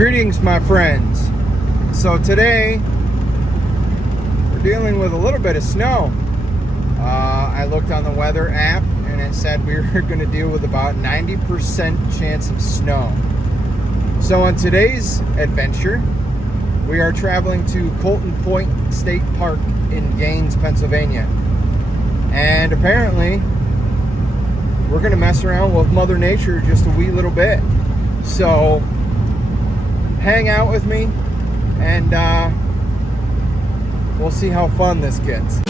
Greetings, my friends. So today we're dealing with a little bit of snow. I looked on the weather app and it said we were going to deal with about 90% chance of snow. So on today's adventure, we are traveling to Colton Point State Park in Gaines, Pennsylvania. And apparently we're going to mess around with Mother Nature just a wee little bit. So hang out with me and we'll see how fun this gets.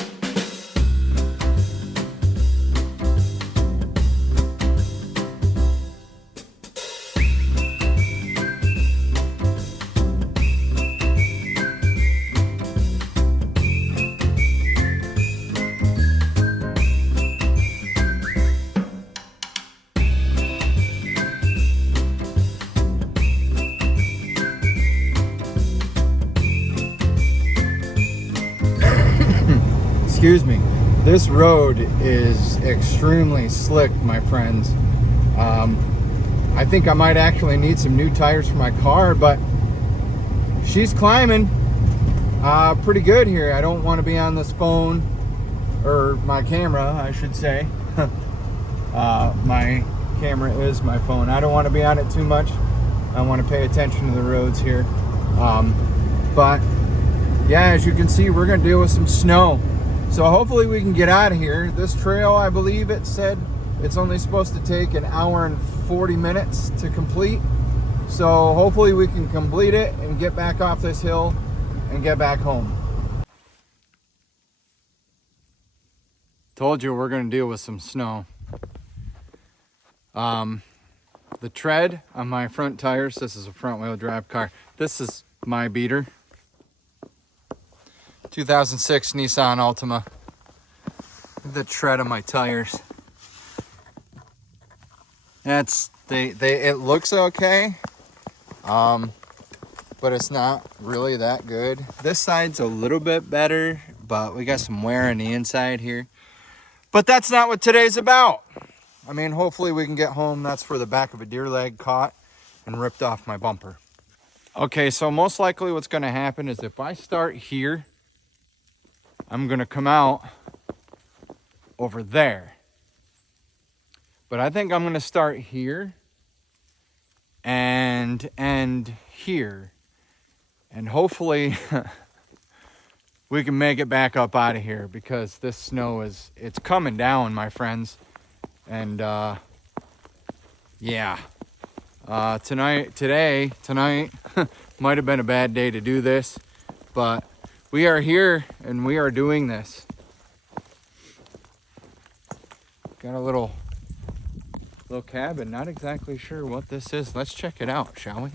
Excuse me. This road is extremely slick, my friends. I think I might actually need some new tires for my car, but she's climbing pretty good here. I don't want to be on this phone, or my camera, I should say. My camera is my phone. I don't want to be on it too much. I want to pay attention to the roads here. But yeah, as you can see, we're going to deal with some snow. So hopefully we can get out of here. This trail, I believe it said it's only supposed to take an hour and 40 minutes to complete. So hopefully we can complete it and get back off this hill and get back home. Told you we're going to deal with some snow. The tread on my front tires, this is a front wheel drive car. This is my beater. 2006 Nissan Altima. The tread on my tires. It looks okay, but it's not really that good. This side's a little bit better, but we got some wear on the inside here. But that's not what today's about. I mean, hopefully we can get home. That's where the back of a deer leg caught and ripped off my bumper. Okay, so most likely what's going to happen is if I start here, I'm going to come out over there. But I think I'm going to start here and end here. And hopefully we can make it back up out of here, because this snow it's coming down, my friends. And yeah. Tonight might have been a bad day to do this, but we are here and we are doing this. Got a little cabin. Not exactly sure what this is. Let's check it out, shall we?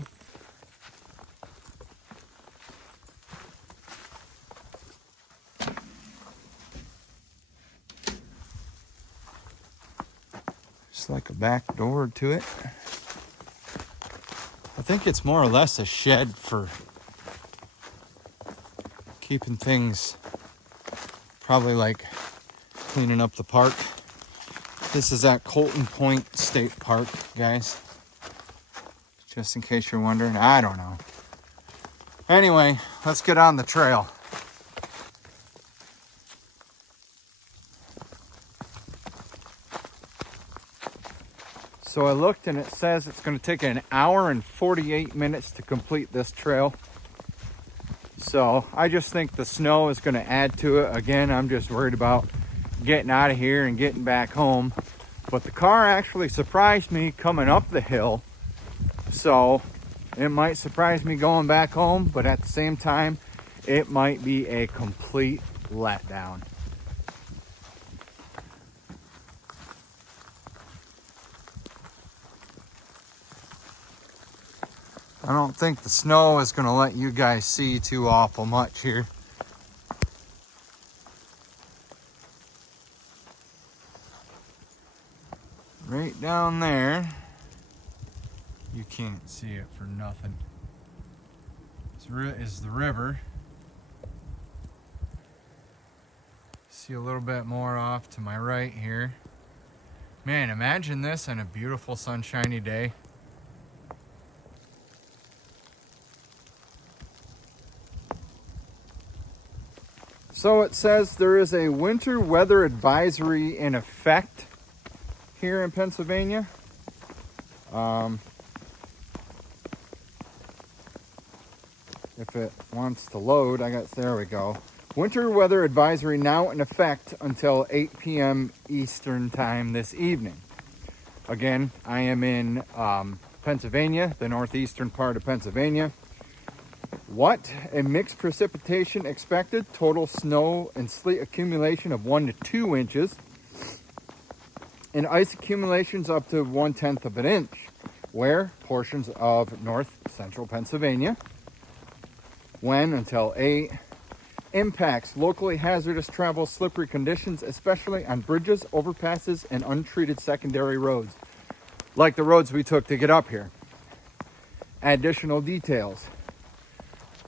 It's like a back door to it. I think it's more or less a shed for keeping things, probably like cleaning up the park. This is at Colton Point State Park, guys. Just in case you're wondering, I don't know. Anyway, let's get on the trail. So I looked and it says it's going to take an hour and 48 minutes to complete this trail. So I just think the snow is going to add to it. Again, I'm just worried about getting out of here and getting back home. But the car actually surprised me coming up the hill. So it might surprise me going back home, but at the same time, it might be a complete letdown. I don't think the snow is going to let you guys see too awful much here. Right down there, you can't see it for nothing. Is the river. See a little bit more off to my right here. Man, imagine this on a beautiful sunshiny day. So it says there is a winter weather advisory in effect here in Pennsylvania. If it wants to load, there we go. Winter weather advisory now in effect until 8 p.m. Eastern time this evening. Again, I am in Pennsylvania, the northeastern part of Pennsylvania. What? A mixed precipitation expected. Total snow and sleet accumulation of 1 to 2 inches. And ice accumulations up to 1/10 of an inch. Where? Portions of north central Pennsylvania. When? Until 8. Impacts. Locally hazardous travel, slippery conditions, especially on bridges, overpasses, and untreated secondary roads. Like the roads we took to get up here. Additional details.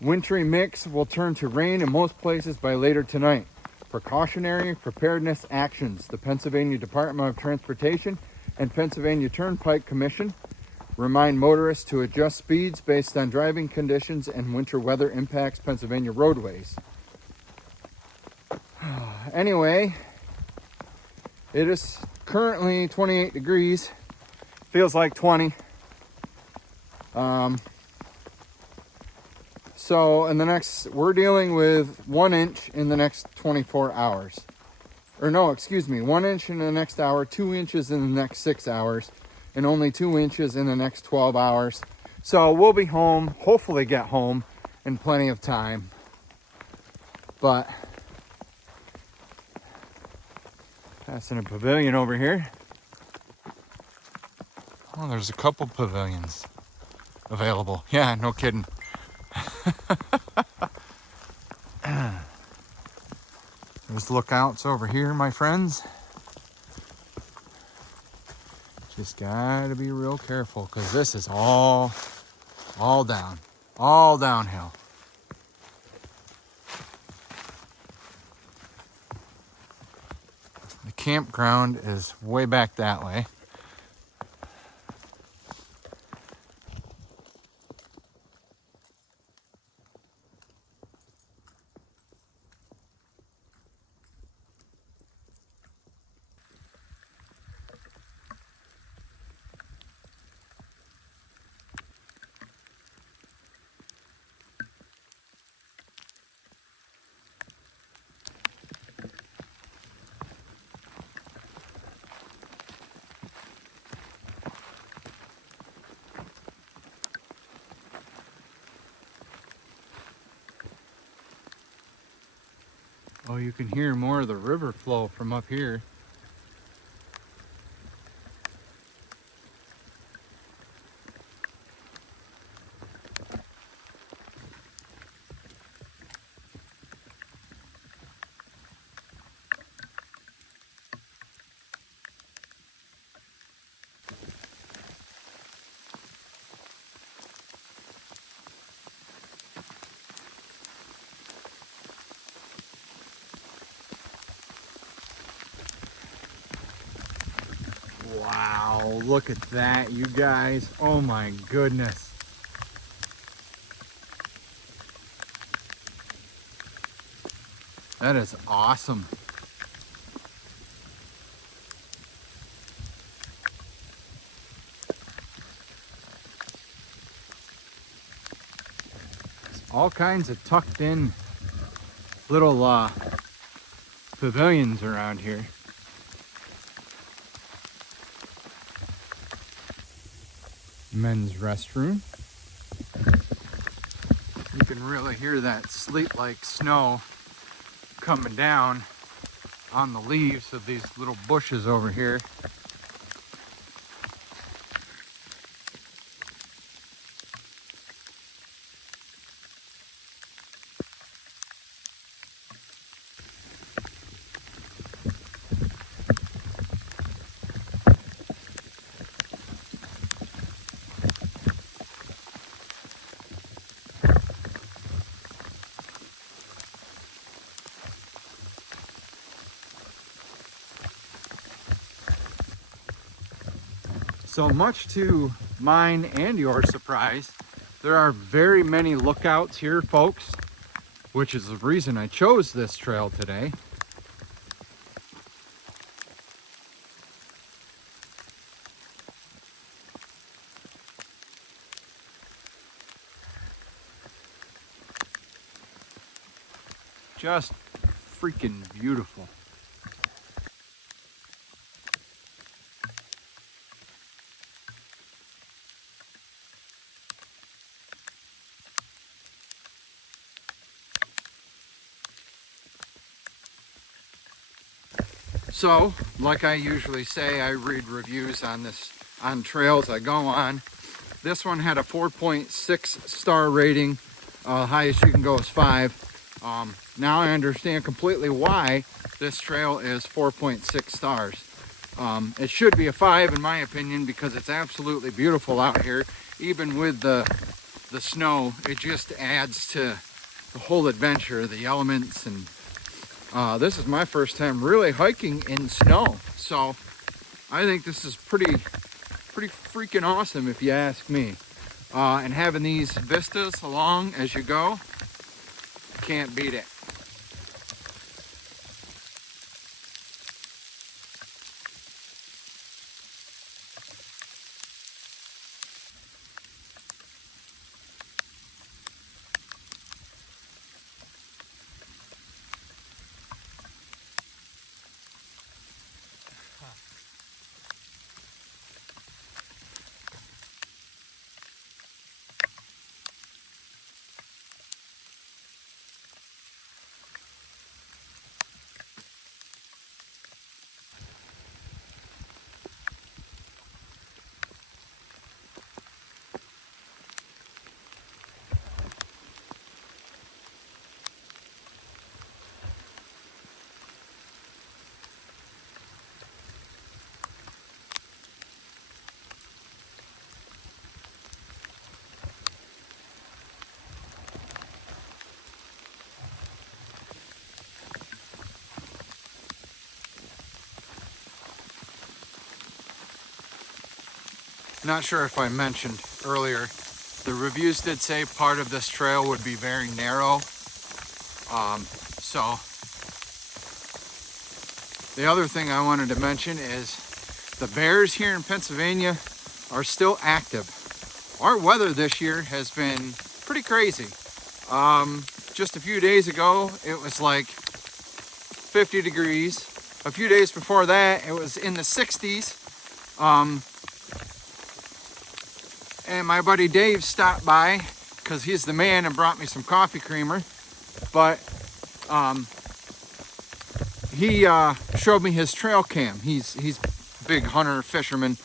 Wintry mix will turn to rain in most places by later tonight. Precautionary preparedness actions. The Pennsylvania Department of Transportation and Pennsylvania Turnpike Commission remind motorists to adjust speeds based on driving conditions and winter weather impacts Pennsylvania roadways. Anyway, it is currently 28 degrees. Feels like 20. So we're dealing with 1 inch in the next 24 hours. Or no, excuse me, 1 inch in the next hour, 2 inches in the next 6 hours, and only 2 inches in the next 12 hours. So we'll be home, hopefully get home in plenty of time. But passing a pavilion over here. Oh, there's a couple pavilions available. Yeah, no kidding. There's lookouts over here, my friends. Just gotta be real careful because this is all downhill. The campground is way back that way. Oh, you can hear more of the river flow from up here. Wow, look at that, you guys. Oh my goodness. That is awesome. There's all kinds of tucked in little pavilions around here. Men's restroom. You can really hear that sleet-like snow coming down on the leaves of these little bushes over here. So much to mine and your surprise, there are very many lookouts here, folks, which is the reason I chose this trail today. Just freaking beautiful. So, like I usually say, I read reviews on trails I go on. This one had a 4.6 star rating. Highest you can go is 5. Now I understand completely why this trail is 4.6 stars. It should be a 5 in my opinion, because it's absolutely beautiful out here. Even with the snow, it just adds to the whole adventure, the elements, and this is my first time really hiking in snow, so I think this is pretty freaking awesome if you ask me. And having these vistas along as you go, can't beat it. Not sure if I mentioned earlier, the reviews did say part of this trail would be very narrow. So the other thing I wanted to mention is the bears here in Pennsylvania are still active. Our weather this year has been pretty crazy. Just a few days ago, it was like 50 degrees. A few days before that, it was in the 60s. And my buddy Dave stopped by because he's the man and brought me some coffee creamer. But he showed me his trail cam. He's a big hunter, fisherman.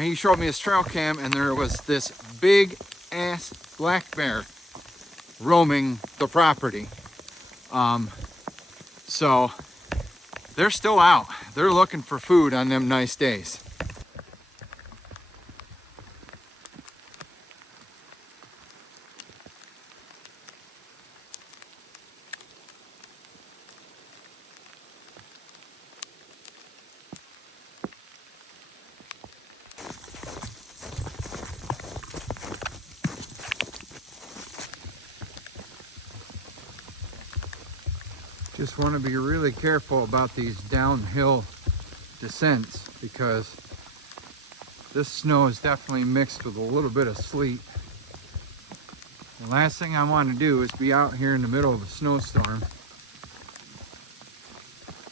He showed me his trail cam, and there was this big ass black bear roaming the property. So they're still out. They're looking for food on them nice days. Just want to be really careful about these downhill descents, because this snow is definitely mixed with a little bit of sleet. The last thing I want to do is be out here in the middle of a snowstorm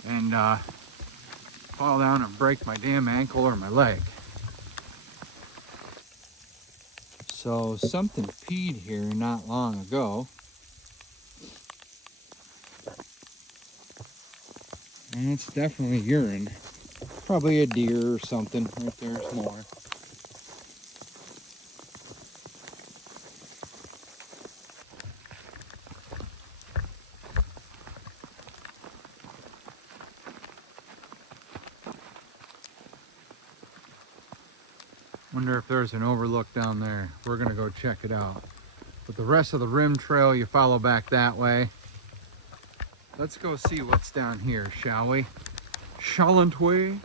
and fall down and break my damn ankle or my leg. So something peed here not long ago. And it's definitely urine. Probably a deer or something. Right there's more. Wonder if there's an overlook down there. We're gonna go check it out. But the rest of the rim trail, you follow back that way. Let's go see what's down here, shall we? Shalln't we?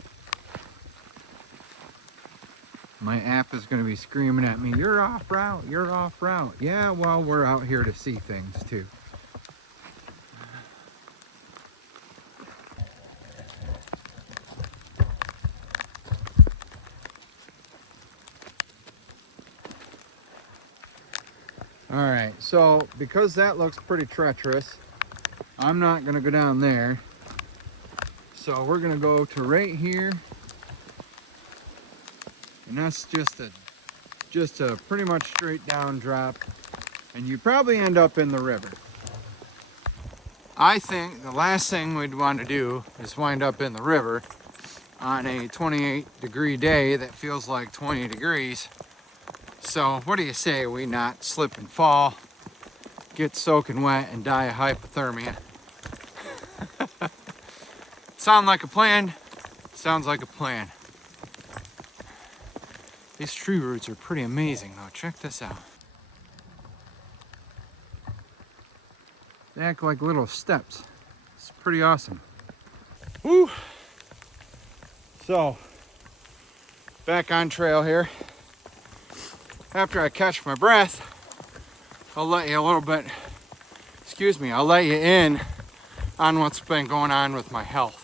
My app is going to be screaming at me, "You're off route, you're off route." Yeah, well, we're out here to see things too. All right, so because that looks pretty treacherous, I'm not gonna go down there. So we're gonna go to right here, and that's just a pretty much straight down drop, and you probably end up in the river. I think the last thing we'd want to do is wind up in the river on a 28-degree day that feels like 20 degrees. So what do you say we not slip and fall, get soaking wet, and die of hypothermia? Sound like a plan? Sounds like a plan. These tree roots are pretty amazing though. Check this out. They act like little steps. It's pretty awesome. Woo! So, back on trail here. After I catch my breath, I'll let you a little bit, I'll let you in on what's been going on with my health.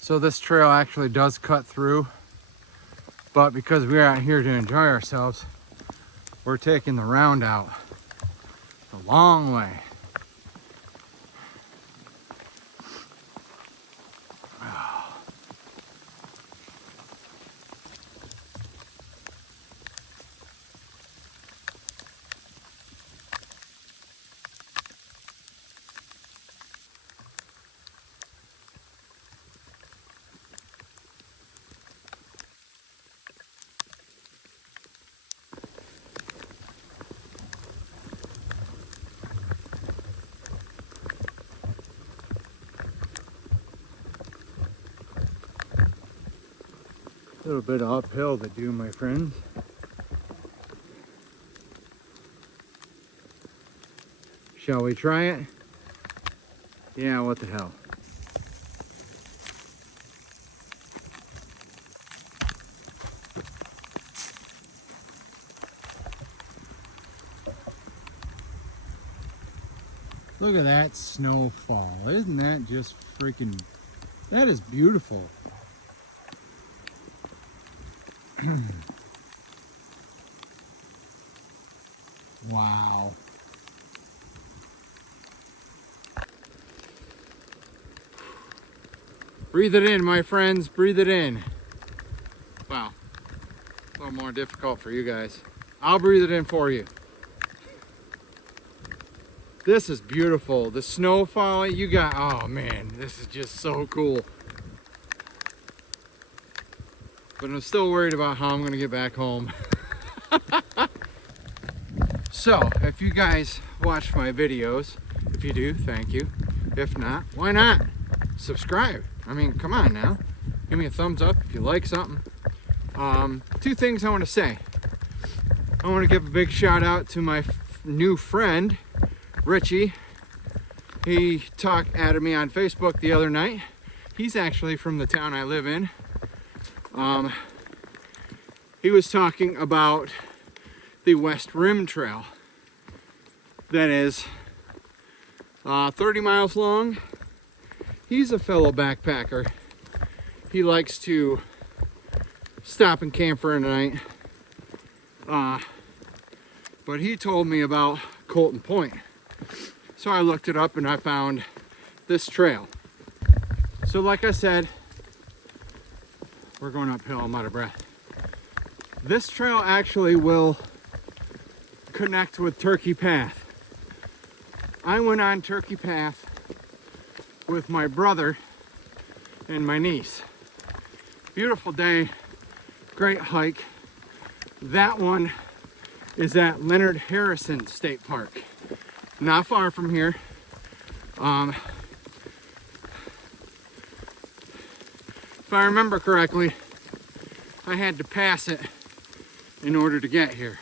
So this trail actually does cut through, but because we're out here to enjoy ourselves, we're taking the round out the long way. A little bit of uphill to do, my friends. Shall we try it? Yeah, what the hell. Look at that snowfall. Isn't that just freaking, that is beautiful. Wow. Breathe it in, my friends, breathe it in. Wow, a little more difficult for you guys. I'll breathe it in for you. This is beautiful. The snow falling, you got, oh man, this is just so cool. But I'm still worried about how I'm gonna get back home. So, if you guys watch my videos, if you do, thank you. If not, why not? Subscribe. I mean, come on now. Give me a thumbs up if you like something. Two things I want to say. I want to give a big shout out to my new friend, Richie. He added me on Facebook the other night. He's actually from the town I live in. He was talking about the West Rim Trail that is 30 miles long. He's a fellow backpacker. He likes to stop and camp for a night. But he told me about Colton Point. So I looked it up and I found this trail. So like I said, we're going uphill, I'm out of breath. This trail actually will connect with Turkey Path. I went on Turkey Path with my brother and my niece. Beautiful day, great hike. That one is at Leonard Harrison State Park. Not far from here. If I remember correctly, I had to pass it in order to get here.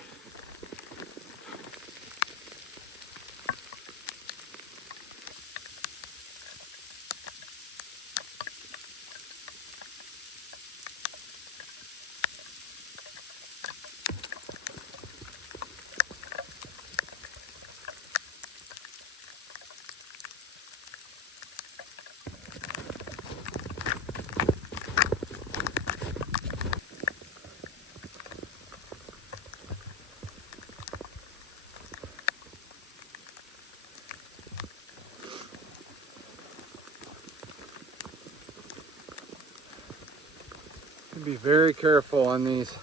Be very careful on these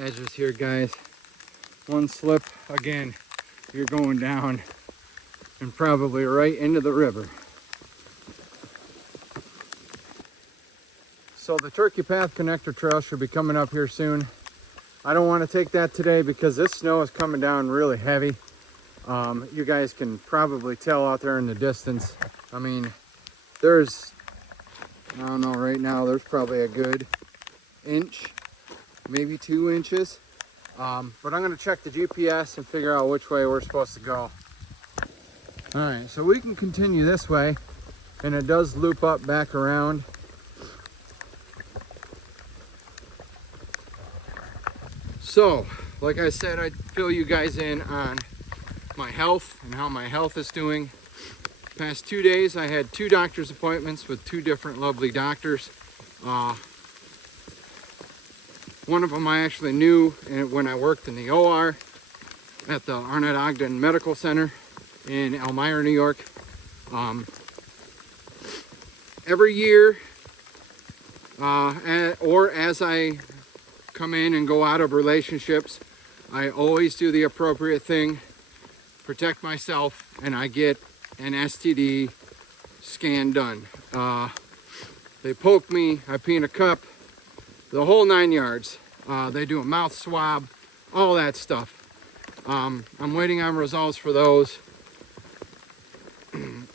edges here, guys. One slip, again, you're going down and probably right into the river. So the Turkey Path Connector Trail should be coming up here soon. I don't want to take that today because this snow is coming down really heavy. You guys can probably tell out there in the distance. I mean, there's, I don't know, right now there's probably a good inch, maybe 2 inches. But I'm going to check the GPS and figure out which way we're supposed to go. All right, so we can continue this way, and it does loop up back around. So, like I said, I'd fill you guys in on my health and how my health is doing. Past 2 days, I had 2 doctor's appointments with 2 different lovely doctors. One of them I actually knew when I worked in the OR at the Arnett Ogden Medical Center in Elmira, New York. Every year, or as I come in and go out of relationships, I always do the appropriate thing, protect myself, and I get an STD scan done. They poke me, I pee in a cup, the whole 9 yards. They do a mouth swab, all that stuff. I'm waiting on results for those.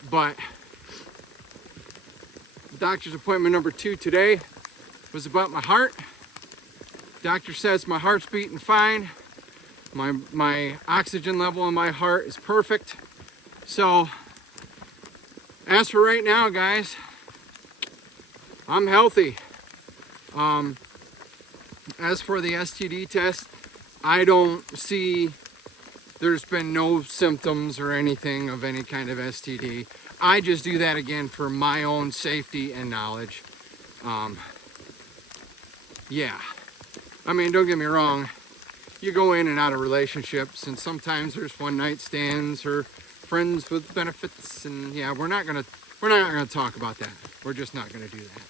But doctor's appointment number 2 today was about my heart. Doctor says my heart's beating fine. My oxygen level in my heart is perfect. So, as for right now, guys, I'm healthy. As for the STD test, I don't see, there's been no symptoms or anything of any kind of STD. I just do that again for my own safety and knowledge. Yeah. I mean, don't get me wrong. You go in and out of relationships, and sometimes there's one night stands or friends with benefits, and yeah, we're not gonna talk about that. We're just not gonna do that.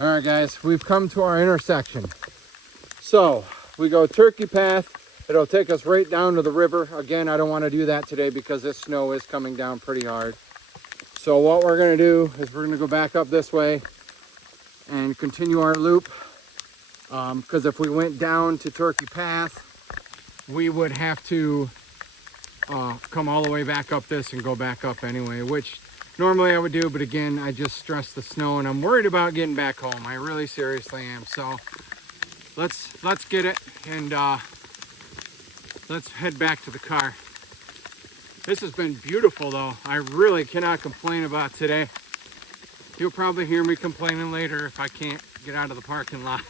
All right, guys, we've come to our intersection. So we go Turkey Path. It'll take us right down to the river. Again, I don't want to do that today because this snow is coming down pretty hard. So what we're gonna do is we're gonna go back up this way and continue our loop. Because if we went down to Turkey Path, we would have to come all the way back up this and go back up anyway, which normally I would do, but again, I just stressed the snow and I'm worried about getting back home. I really seriously am. So let's get it and let's head back to the car. This has been beautiful though. I really cannot complain about today. You'll probably hear me complaining later if I can't get out of the parking lot.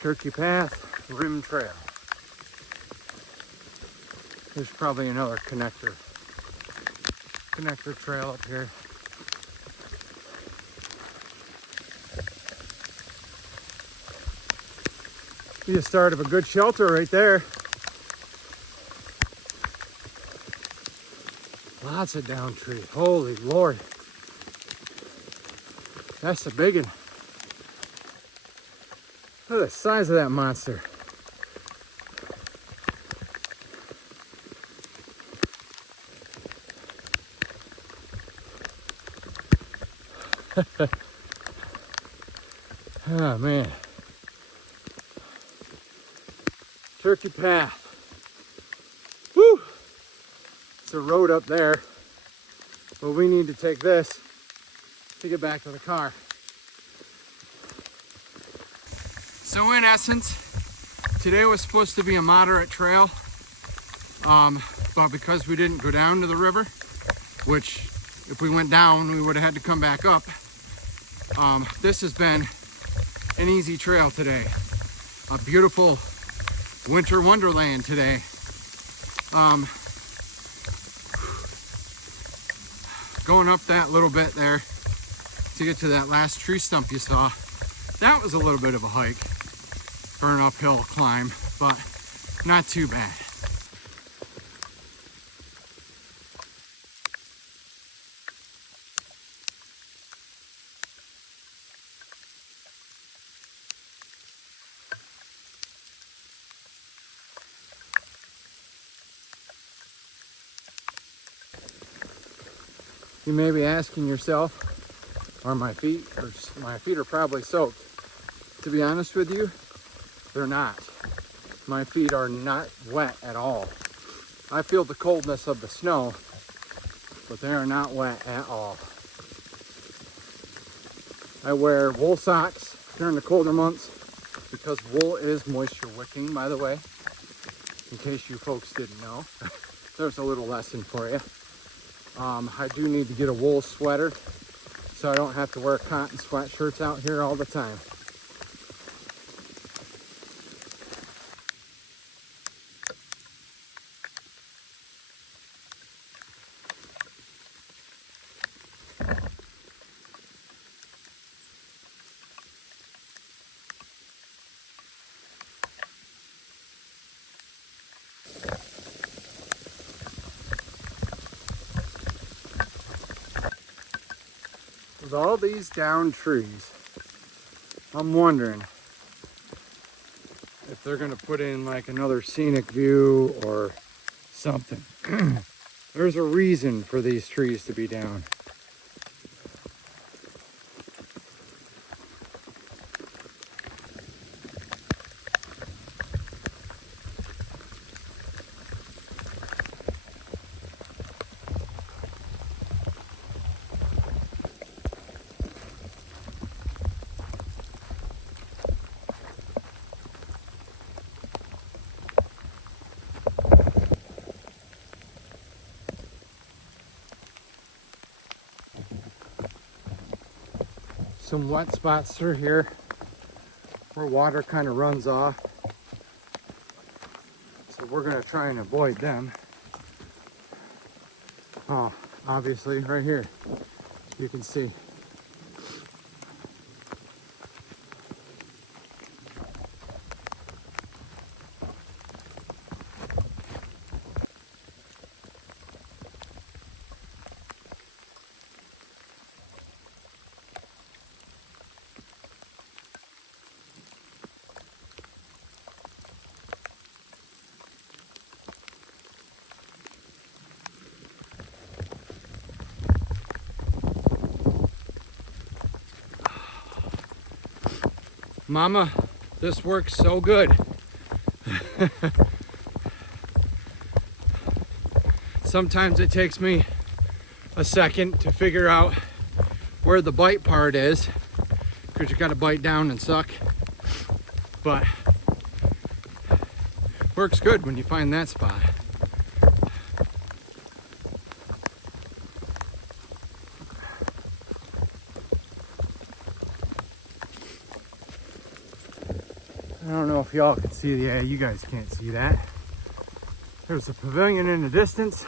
Turkey Path Rim Trail. There's probably another connector trail up here. Be a start of a good shelter right there. Lots of down trees. Holy Lord. That's a big one. Look at the size of that monster. Oh man. Turkey Path. Woo! It's a road up there, but we need to take this to get back to the car. So in essence, today was supposed to be a moderate trail, but because we didn't go down to the river, which if we went down, we would have had to come back up, this has been an easy trail today. A beautiful winter wonderland today. Going up that little bit there to get to that last tree stump you saw, that was a little bit of a hike for an uphill climb, but not too bad. You may be asking yourself, are my feet are probably soaked. To be honest with you, they're not. My feet are not wet at all. I feel the coldness of the snow, but they are not wet at all. I wear wool socks during the colder months because wool is moisture wicking, by the way, in case you folks didn't know. There's a little lesson for you. I do need to get a wool sweater so I don't have to wear cotton sweatshirts out here all the time. With all these downed trees, I'm wondering if they're gonna put in like another scenic view or something. There's a reason for these trees to be down. Some wet spots through here where water kind of runs off. So we're gonna try and avoid them. Oh, obviously right here, you can see. Mama, this works so good. Sometimes it takes me a second to figure out where the bite part is, because you gotta bite down and suck. But works good when you find that spot. I don't know if y'all can see the, you guys can't see that. There's a pavilion in the distance,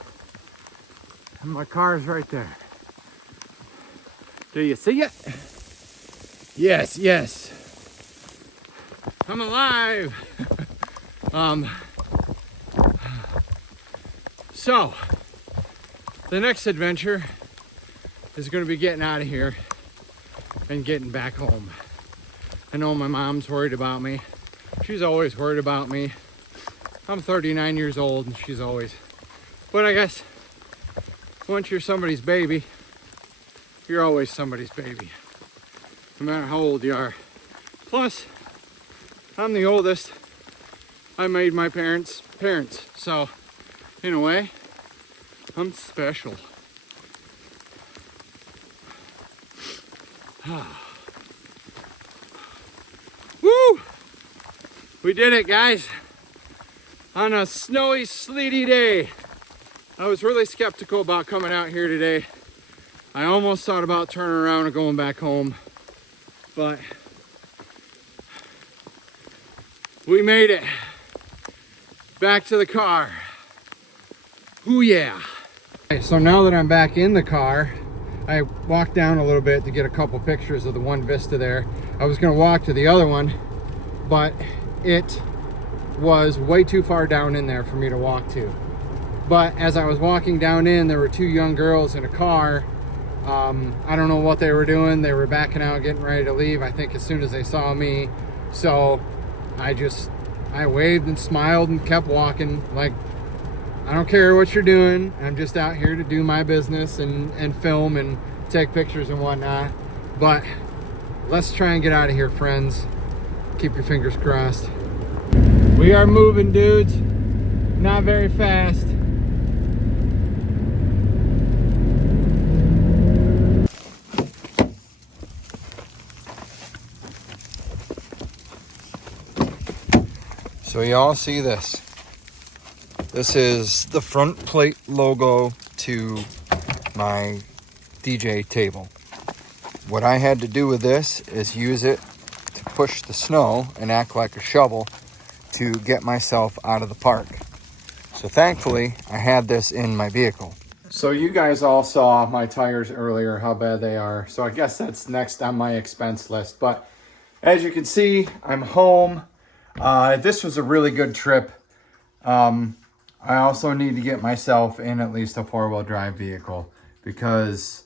and my car's right there. Do you see it? Yes, yes. I'm alive. So, the next adventure is going to be getting out of here and getting back home. I know my mom's worried about me. She's always worried about me. I'm 39 years old and she's always. But I guess once you're somebody's baby, you're always somebody's baby. No matter how old you are. Plus, I'm the oldest. I made my parents parents. So, in a way, I'm special. Woo! We did it, guys. On a snowy, sleety day. I was really skeptical about coming out here today. I almost thought about turning around and going back home, but we made it back to the car. Ooh yeah. Okay, so now that I'm back in the car, I walked down a little bit to get a couple pictures of the one vista there. I was gonna walk to the other one, but it was way too far down in there for me to walk to. But as I was walking down in, there were two young girls in a car. I don't know what they were doing. They were backing out, getting ready to leave, I think as soon as they saw me. So I waved and smiled and kept walking like I don't care what you're doing. I'm just out here to do my business and film and take pictures and whatnot. But let's try and get out of here, friends. Keep your fingers crossed. We are moving, dudes. Not very fast. So y'all see this. This is the front plate logo to my DJ table. What I had to do with this is use it to push the snow and act like a shovel to get myself out of the park. So thankfully, I had this in my vehicle. So you guys all saw my tires earlier, how bad they are. So I guess that's next on my expense list. But as you can see, I'm home. This was a really good trip. I also need to get myself in at least a four-wheel drive vehicle because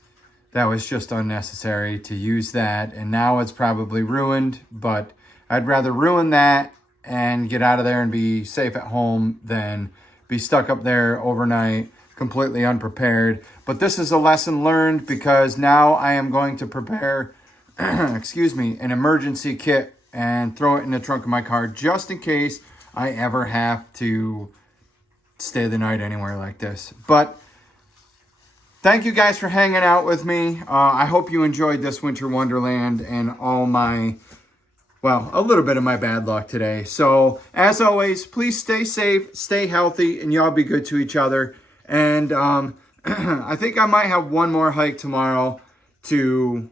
that was just unnecessary to use that. And now it's probably ruined, but I'd rather ruin that and get out of there and be safe at home than be stuck up there overnight completely unprepared. But this is a lesson learned because now I am going to prepare, excuse me, an emergency kit and throw it in the trunk of my car just in case I ever have to stay the night anywhere like this. But thank you guys for hanging out with me. I hope you enjoyed this winter wonderland and all my, well, a little bit of my bad luck today. So as always, please stay safe, stay healthy, and y'all be good to each other. And I think I might have one more hike tomorrow to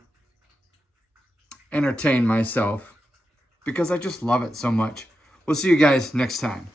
entertain myself because I just love it so much. We'll see you guys next time.